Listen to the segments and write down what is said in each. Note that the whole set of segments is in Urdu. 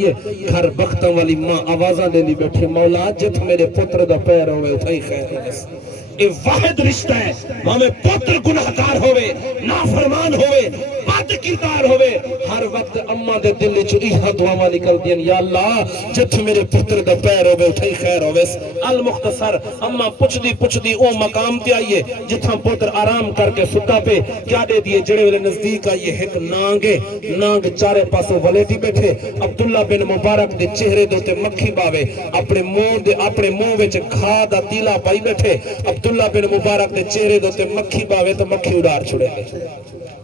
گھر بختوں والی ماں آوازاں دینی بیٹھے مولا جت میرے پتر دا پیر ہوئے اتھائی خیر ہوئے یہ واحد رشتہ ہے ہمیں پتر گناہکار ہوئے نافرمان ہوئے بد کردار ہوئے ہر وقت اماں دے دل چ ایہا دعاواں نکل دین یا اللہ جت میرے پتر دا پیر ہوئے اتھائی خیر ہوئے المختصر اماں پچھ دی او مقام تے آئیے جتھاں پتر آرام کر کے ستا پہ کیا دے دیے جڑے والے نزدیک آئیے ایک نانگ چارے پاسوں ولیٹی بیٹھے عبداللہ بن مبارک دے چہرے دوتے مکھی باوے اپنے منہ وچ کھا دا تیلا پائی بیٹھے عبداللہ بن مبارک دے چہرے دوتے مکھی باوے تو مکھی اڑار چھڑے گے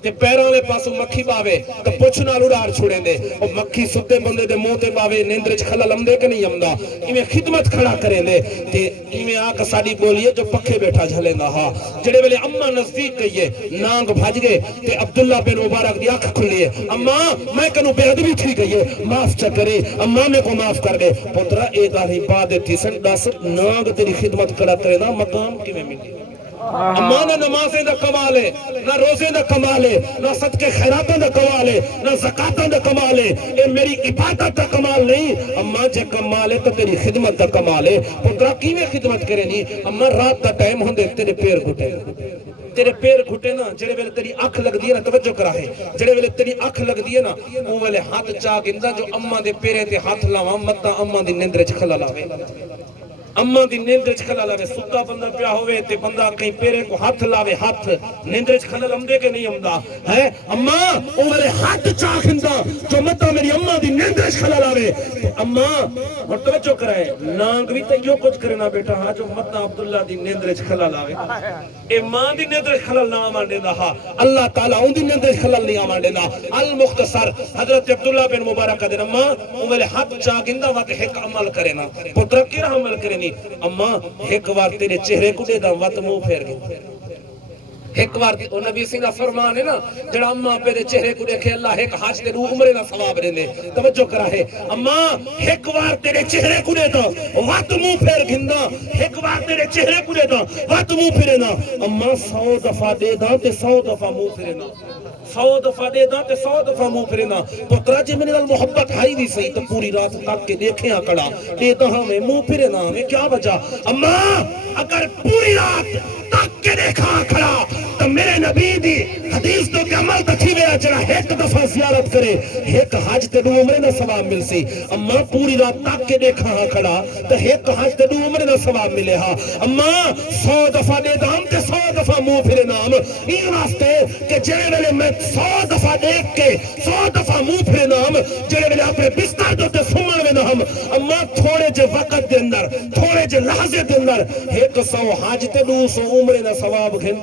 تے پیروں لے پاسوں مکھی باوے تو پچھ نال اڑار چھڑے دے اور مکھی ستے بندے دے منہ تے باوے نیندرچ خلل امدے کے نہیں امدا ایویں خدمت کھڑا کریں دے تے ایویں آکا ساڑی بولیے جو پکھے بیٹھا جھلے نہ ہا جڑے ویلے اماں نزدیک گئیے نانگ بھاج گئے تے عبداللہ بن مبارک دی آنکھ کھلیے اماں میں کنو بے ادبی تھی گئی معاف چکرے اماں میں کو معاف کر دے پترہ ایک گالی بات تھی سن دس نانگ تیری خدمت کرا کرے نا مقام کی میں ملی اماں نہ نمازیں دا کمالے نہ روزیں دا کمالے نہ صدقے خیراتیں دا کمالے نہ زکاتیں دا کمالے اے میری عبادت دا کمال نہیں اماں جے کمالے تو تیری خدمت دا کمالے پترہ کی میں خدمت کرے نہیں اماں رات دا ٹائم ہوندے تیرے پیر گھٹے تیرے پیر گھٹے نا جڑے ویلے تیری اکھ لگ دیئے نا توجہ کرا ہے جڑے ویلے تیری اکھ لگ دیئے نا وہ ویلے ہاتھ چاک اندہ جو اماں دے پیرے تے ہاتھ لاواں مطا اماں دی نندرچ خلل آوے اماں دی نندرچ خلل آوے ستا بندہ پیا ہوئے تے بندہ کہیں پیرے کو ہاتھ لاوے ہاتھ نندرچ خلل امدے کے نہیں امدہ ہے اماں وہ ویلے ہاتھ چاک اندہ جو مطا میری اماں دی نندرچ خلل آوے اماں اور توجہ کرائے نانگ بھی تے یوں کچھ کرنا بیٹا ہاں جو مطا عبداللہ دی نندرچ خلل آوے اے ماں دی نندرچ خلل نہ آمان دینا ہاں اللہ تعالیٰ ان دی نندرچ خلل نہیں آمان دینا المختصر حضرت عبداللہ بن مبارک کا دینا ماں وہ میرے ہاتھ چاک اندہ وقت ایک عمل کرے نا پترہ کی رہا عمل کرے نہیں اماں ایک بار تیرے چہرے کو دے دا وقت منہ پھیر گئے ایک بار وہ نبی سنگھ فرمان ہے نا جڑا اماں پہ دے چہرے کو دیکھے اللہ ایک حاج دے روح عمرے نہ ثواب رہنے توجہ کرا ہے اماں ایک بار تیرے چہرے کو دے دا وقت منہ پھیر گھندا ایک بار تیرے چہرے کو دے دا وقت منہ پھرے نا اماں 100 دفعہ دے دا تے 100 دفعہ منہ پھرے نا 100 دفعہ دے دا تے 100 دفعہ منہ پھرے نا پترہ جی میں نے محبت ہائی بھی صحیح تو پوری رات تک کے دیکھیں آکڑا دے دا ہمیں منہ پھرے نا ہمیں کیا وجہ اماں اگر پوری رات تک کے دیکھا آکڑا تو میرے نبی دی حدیث تو کہ عمل تھی ویرا چرا ایک دفعہ زیارت کرے ایک حج تے دو عمرے نہ ثواب مل سی اماں پوری رات تک کے دیکھا ہاں کھڑا تو ایک حج تے دو عمرے نہ ثواب ملے ہاں اماں 100 دفعہ دے دام تے 100 دفعہ منہ پھرے نام این واسطے کہ جڑے ویلے میں 100 دفعہ دیکھ کے 100 دفعہ منہ پھرے نام جڑے ویلے اپنے بستر دو تے سمن میں نام اماں تھوڑے جے وقت دے اندر تھوڑے جے لحظے دے اندر 100 حج تے 200 عمرے نہ ثواب گھن